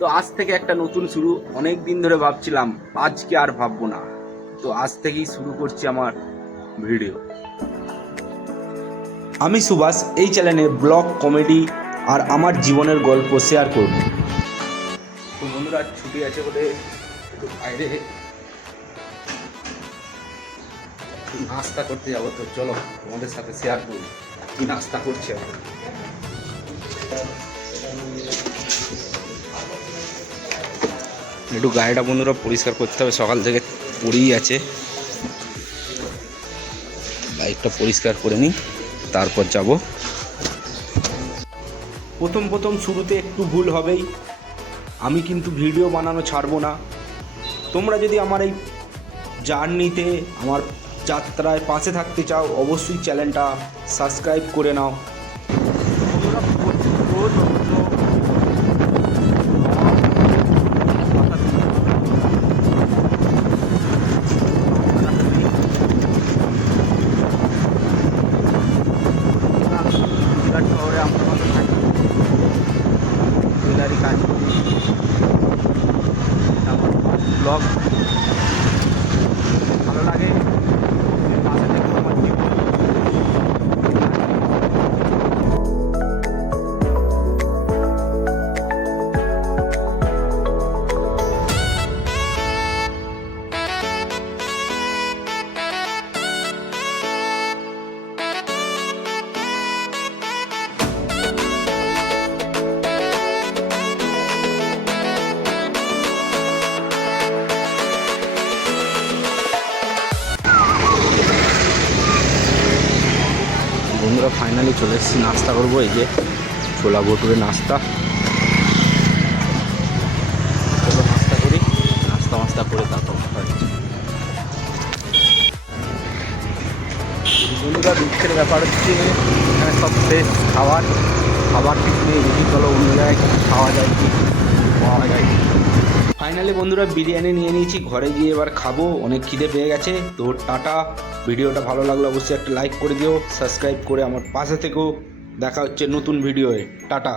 তো আজ থেকে একটা নতুন শুরু। অনেক দিন ধরে ভাবছিলাম, আজকে আর ভাববো না। তো আজ থেকেই শুরু করছি আমার ভিডিও। আমি সুভাষ, এই চ্যানেলে ব্লগ, কমেডি আর আমার জীবনের গল্প শেয়ার করব। তো বন্ধুরা, ছুটি আছে বলে একটু বাইরে নাস্তা করতে যাবো। তো চলো তোমাদের সাথে শেয়ার করি কি নাস্তা করছি এখন। একটু গাড়িটা বন্ধুরা পরিষ্কার করতে হবে, সকাল থেকে পড়েই আছে। বাইকটা পরিষ্কার করে নিই, তারপর যাব। প্রথম শুরুতে একটু ভুল হবেই, আমি কিন্তু ভিডিও বানানো ছাড়বো না। তোমরা যদি আমার এই জার্নিতে, আমার যাত্রায় পাশে থাকতে চাও, অবশ্যই চ্যানেলটা সাবস্ক্রাইব করে নাও। শহরে আমরা ভালো থাকি, জুয়েলারি কাজ করি, তারপর ব্লগ ভালো লাগে। পাশে থেকে আমার জীবন। বন্ধুরা, ফাইনালি চলে এসেছি, নাস্তা করবো। এই যে ছোলা ভটুরে নাস্তা। চলো নাস্তা করি, নাস্তা করে তারপর বন্ধুরা, দুঃখের ব্যাপার হচ্ছে এখানে সব শেষ খাবার কিছু নেই। যদি চলো অন্য জায়গায় কিছু খাওয়া যায়, কি পাওয়া যায়। ফাইনালি বন্ধুরা, বিরিয়ানি নিয়ে নিয়েছি, ঘরে গিয়ে এবার খাবো। অনেক খিদে পেয়ে গেছে। তো টাটা। ভিডিওটা ভালো লাগলে অবশ্যই একটা লাইক করে দিও, সাবস্ক্রাইব করে আমার পাশে থেকেও। দেখা হচ্ছে নতুন ভিডিওয়ে। টাটা।